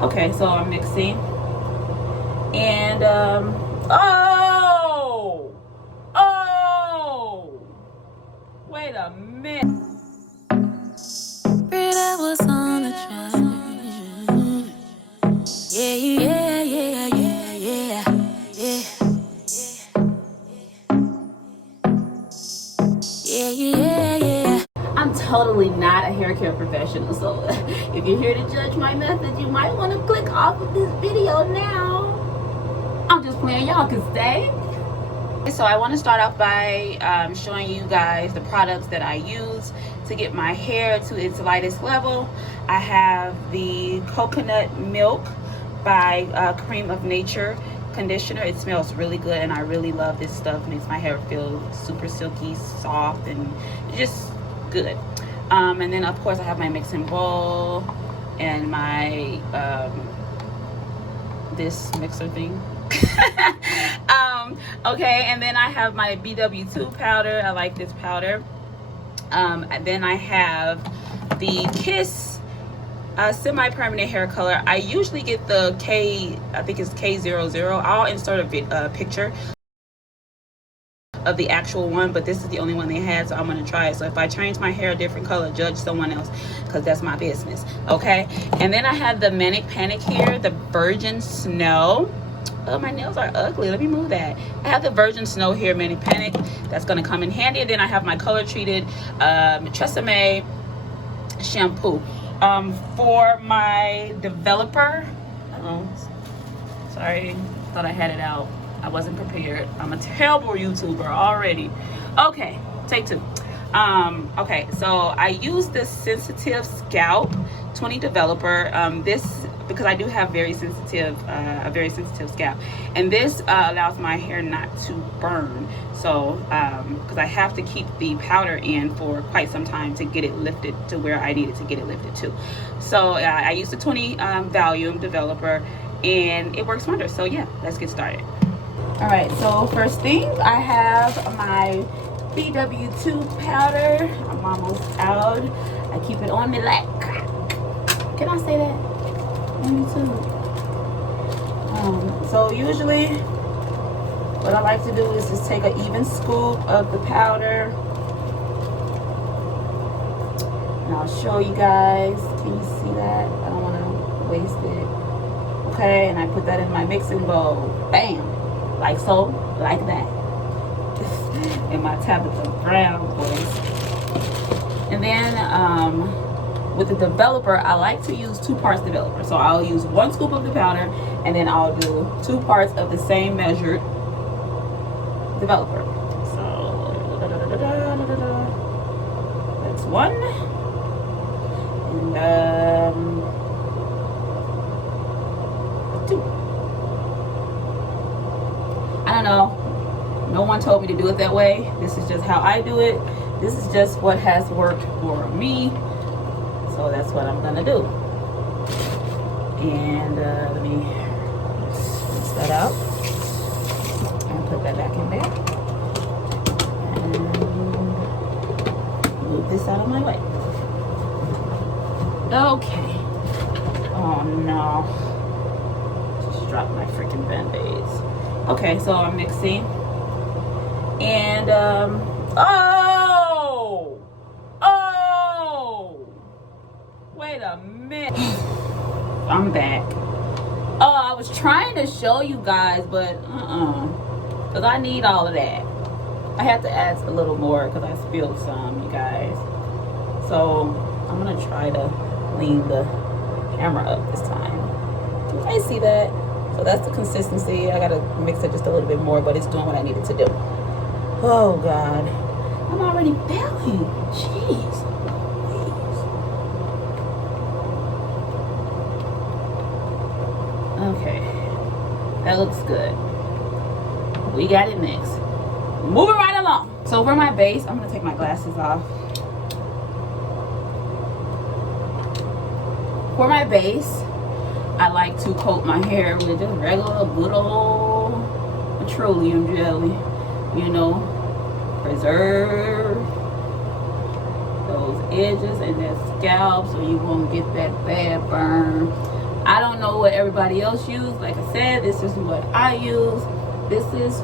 Okay, so I'm mixing. And, oh, wait a minute. I was on a train. Yeah, yeah, yeah, yeah, yeah, yeah. Yeah, yeah, yeah. I'm totally not a hair care professional, so if you're here to judge my method, you might want to click off of this video now. I'm just playing, y'all can stay. So I want to start off by showing you guys the products that I use to get my hair to its lightest level. I have the coconut milk by Creme of Nature conditioner. It smells really good and I really love this stuff. It makes my hair feel super silky, soft, and just good. And then of course I have my mixing bowl and my this mixer thing. Okay, and then I have my BW2 powder. I like this powder. And then I have the Kiss semi-permanent hair color. I usually get the I think it's K00. I'll insert a picture of the actual one, but this is the only one they had, so I'm gonna try it. So if I change my hair a different color, judge someone else, because that's my business. Okay, and then I have the Manic here, the Virgin Snow. Oh, my nails are ugly. Let me move that. I have the Virgin Snow here, Manic. That's gonna come in handy. And then I have my color treated Tresemee shampoo. For my developer, sorry, thought I had it out. I wasn't prepared. I'm a terrible YouTuber already. Okay, take two. Okay, so I use this Sensitive Scalp 20 developer. This, because I do have a very sensitive scalp, and this allows my hair not to burn. So because I have to keep the powder in for quite some time to get it lifted to where I needed to get it lifted to. So I use the 20 volume developer and it works wonders. So yeah, let's get started. All right, so first thing, I have my BW2 powder. I'm almost out. I keep it on me like crack. Can I say that on YouTube? So usually what I like to do is just take an even scoop of the powder. And I'll show you guys. Can you see that? I don't want to waste it. Okay, and I put that in my mixing bowl. Bam! Like so, like that. In my Tabitha Brown voice. And then with the developer, I like to use 2 parts developer. So I'll use 1 scoop of the powder and then I'll do 2 parts of the same measured developer. So that's 1. And 2. I don't know. No one told me to do it that way. This is just how I do it. This is just what has worked for me. So that's what I'm gonna do. And let me rinse that out and put that back in there. And move this out of my way. Okay. Oh no. Just dropped my freaking Band-Aids. Okay, so I'm mixing. And wait a minute. I'm back. I was trying to show you guys, but because I need all of that. I have to add a little more because I spilled some, you guys. So I'm gonna try to lean the camera up this time. Can you guys see that? So that's the consistency. I gotta mix it just a little bit more, but it's doing what I needed to do. Oh God, I'm already failing. Jeez, please. Okay, that looks good. We got it mixed. Moving right along. So for my base, I'm gonna take my glasses off. For my base, I like to coat my hair with just regular good old petroleum jelly. You know, preserve those edges and that scalp so you won't get that bad burn. I don't know know what everybody else use. Like I said, this is what I use. This is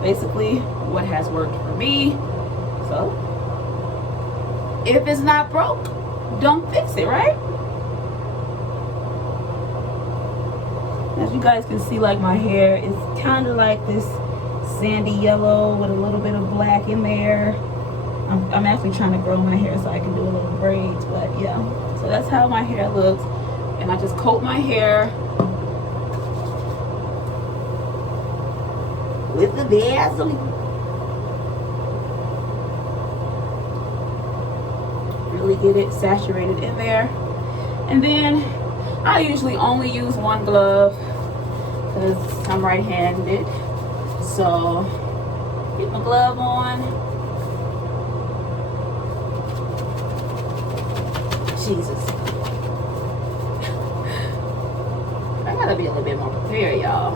basically what has worked for me. So if it's not broke, don't fix it, right? As you guys can see, like my hair is kind of like this sandy yellow with a little bit of black in there. I'm actually trying to grow my hair so I can do a little braids, but yeah. So that's how my hair looks. And I just coat my hair with the Vaseline. Really get it saturated in there. And then I usually only use one glove because I'm right-handed. So get my glove on. Jesus. I gotta be a little bit more prepared, y'all.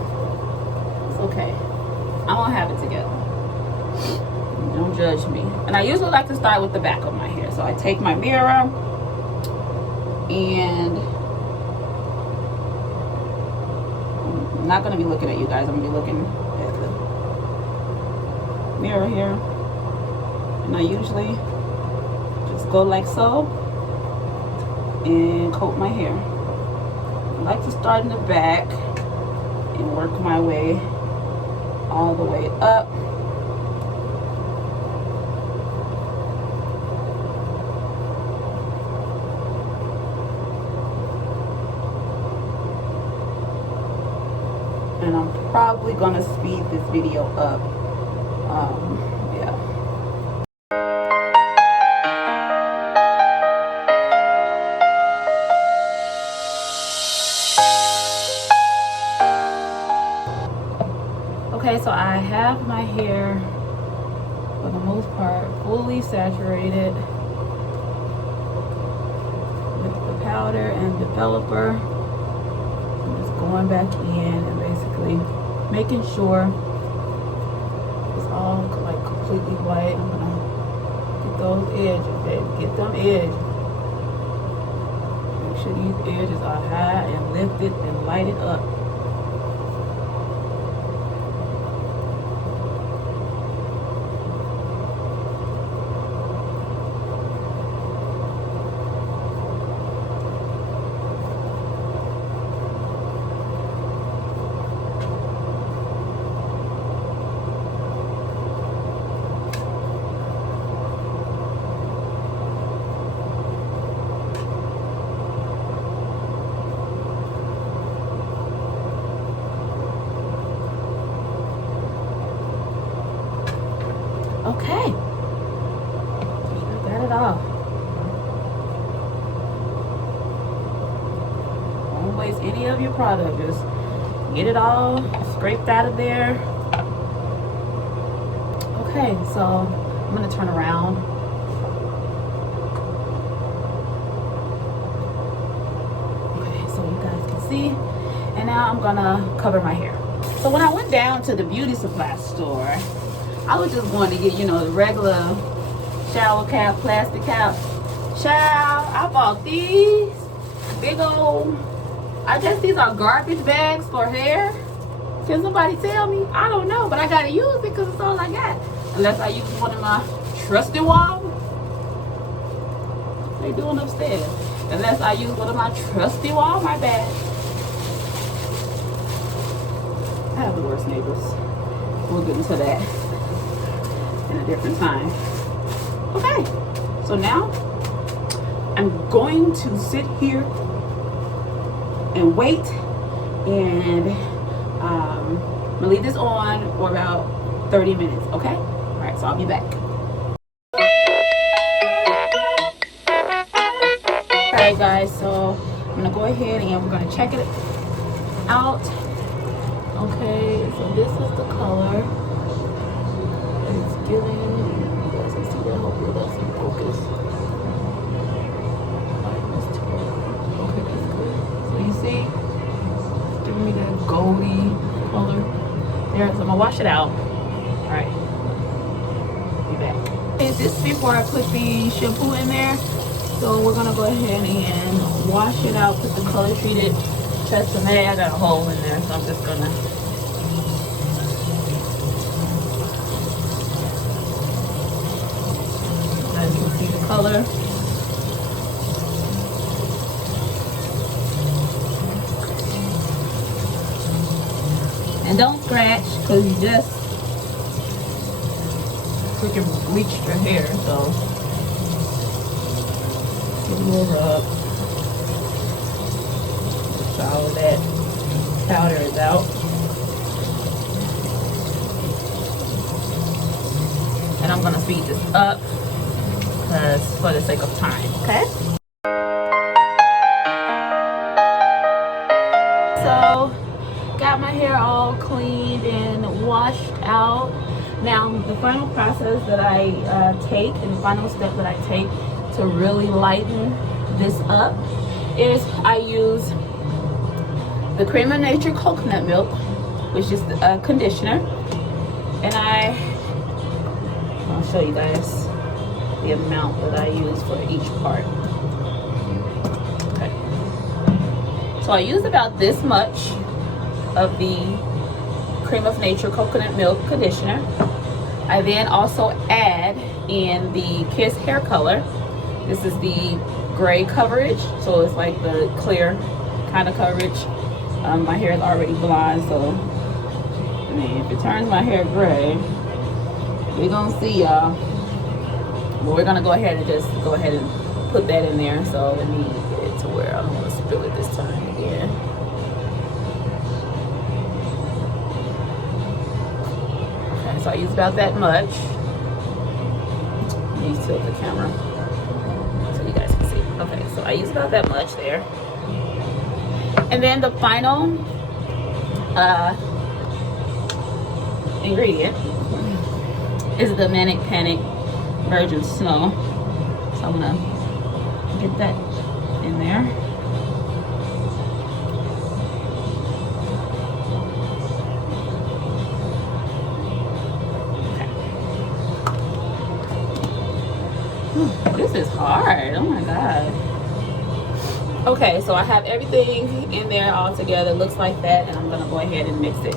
It's okay. I'm gonna have it together. Don't judge me. And I usually like to start with the back of my hair. So I take my mirror and I'm not gonna be looking at you guys. I'm gonna be looking at the mirror here. And I usually just go like so and coat my hair. I like to start in the back and work my way all the way up. And I'm probably gonna speed this video up. Yeah. Okay, so I have my hair, for the most part, fully saturated with the powder and developer. I'm just going back in and basically making sure it's all like completely white. I'm gonna get those edges, baby. Get them edges. Make sure these edges are high and lifted and lighted up. Okay, I got it all. Don't waste any of your product. Just get it all scraped out of there. Okay, so I'm gonna turn around. Okay, so you guys can see. And now I'm gonna cover my hair. So when I went down to the beauty supply store, I was just going to get, you know, the regular shower cap, plastic cap. Child, I bought these big old, I guess these are garbage bags for hair. Can somebody tell me? I don't know, but I got to use it because it's all I got. Unless I use one of my trusty ones. They doing upstairs. Unless I use one of my trusty ones, my bad. I have the worst neighbors. We'll get into that in a different time. Okay, so now I'm going to sit here and wait, and I'm gonna leave this on for about 30 minutes. Okay, all right, so I'll be back. All right guys, so I'm gonna go ahead and we're gonna check it out. Okay, so this is the color it's giving. You guys can see that. Hopefully that's in focus. Okay, that's good. So you see, it's giving me that goldy color there. So I'm gonna wash it out. All right, be back. Okay, this before I put the shampoo in there. So we're gonna go ahead and wash it out, put the color treated Tresemee. I got a hole in there, so I'm just gonna as you can see the color. And don't scratch because you just freaking bleached your hair, so give it a little rub. So all of that powder is out. And I'm gonna speed this up because for the sake of time, okay? So got my hair all cleaned and washed out. Now the final process that I take, and the final step that I take to really lighten this up is I use the Creme of Nature coconut milk, which is a conditioner, and I'll show you guys the amount that I use for each part. Okay, so I use about this much of the Creme of Nature coconut milk conditioner. I then also add in the Kiss hair color. This is the gray coverage, so it's like the clear kind of coverage. My hair is already blonde, so I mean, if it turns my hair gray, we're gonna see, y'all. But we're gonna go ahead and just go ahead and put that in there. So let me get it to where I don't want to spill it this time again. Okay, so I use about that much. Let me tilt the camera so you guys can see. Okay, so I use about that much there. And then the final ingredient is the Manic Virgin Snow. So I'm gonna get that in there. Okay. This is hard. Oh my god. Okay, so I have everything in there all together. It looks like that, and I'm gonna go ahead and mix it.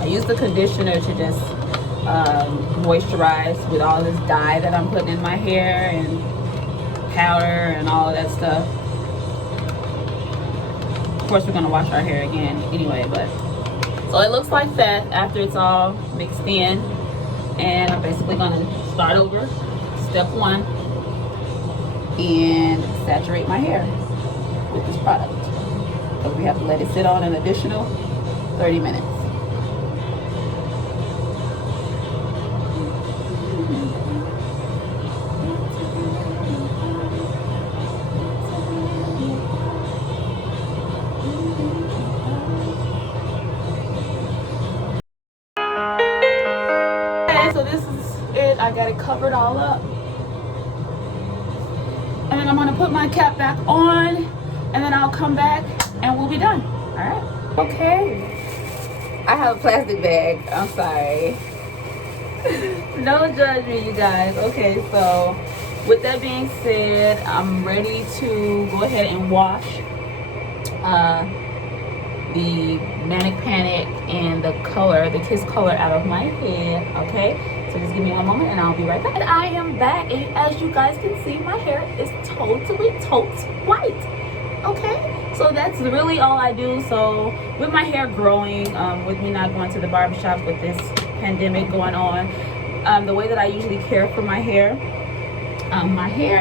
I use the conditioner to just moisturize with all this dye that I'm putting in my hair and powder and all of that stuff. Of course, we're gonna wash our hair again anyway, but so it looks like that after it's all mixed in. And I'm basically gonna start over, step one, and saturate my hair with this product. So we have to let it sit on an additional 30 minutes. Okay, so this is it. I got it covered all up. And then I'm gonna put my cap back on, and then I'll come back and we'll be done. All right. Okay. I have a plastic bag. I'm sorry. Don't judge me, you guys. Okay, so with that being said, I'm ready to go ahead and wash the Manic and the color, the Kiss color out of my head. Okay, so just give me one moment and I'll be right back. And I am back, and as you guys can see, my hair is totally white. Okay, so that's really all I do. So with my hair growing, with me not going to the barbershop with this pandemic going on, the way that I usually care for my hair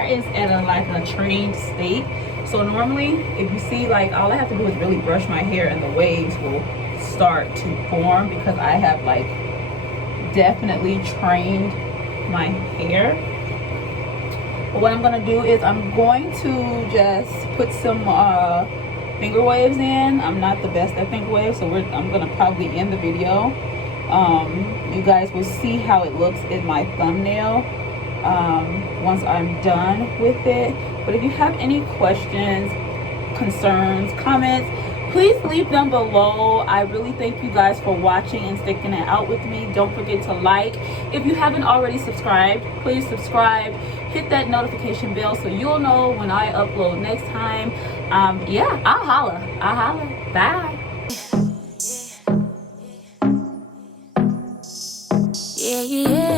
is at a trained state. So normally, if you see, like, all I have to do is really brush my hair and the waves will start to form because I have, like, definitely trained my hair. But what I'm gonna do is I'm going to just put some finger waves in. I'm not the best at finger waves, so I'm gonna probably end the video. You guys will see how it looks in my thumbnail once I'm done with it. But if you have any questions, concerns, comments, Please leave them below. I really thank you guys for watching and sticking it out with me. Don't forget to like. If you haven't already subscribed, please subscribe. Hit that notification bell so you'll know when I upload next time. Yeah, I'll holla. Bye. Yeah, yeah.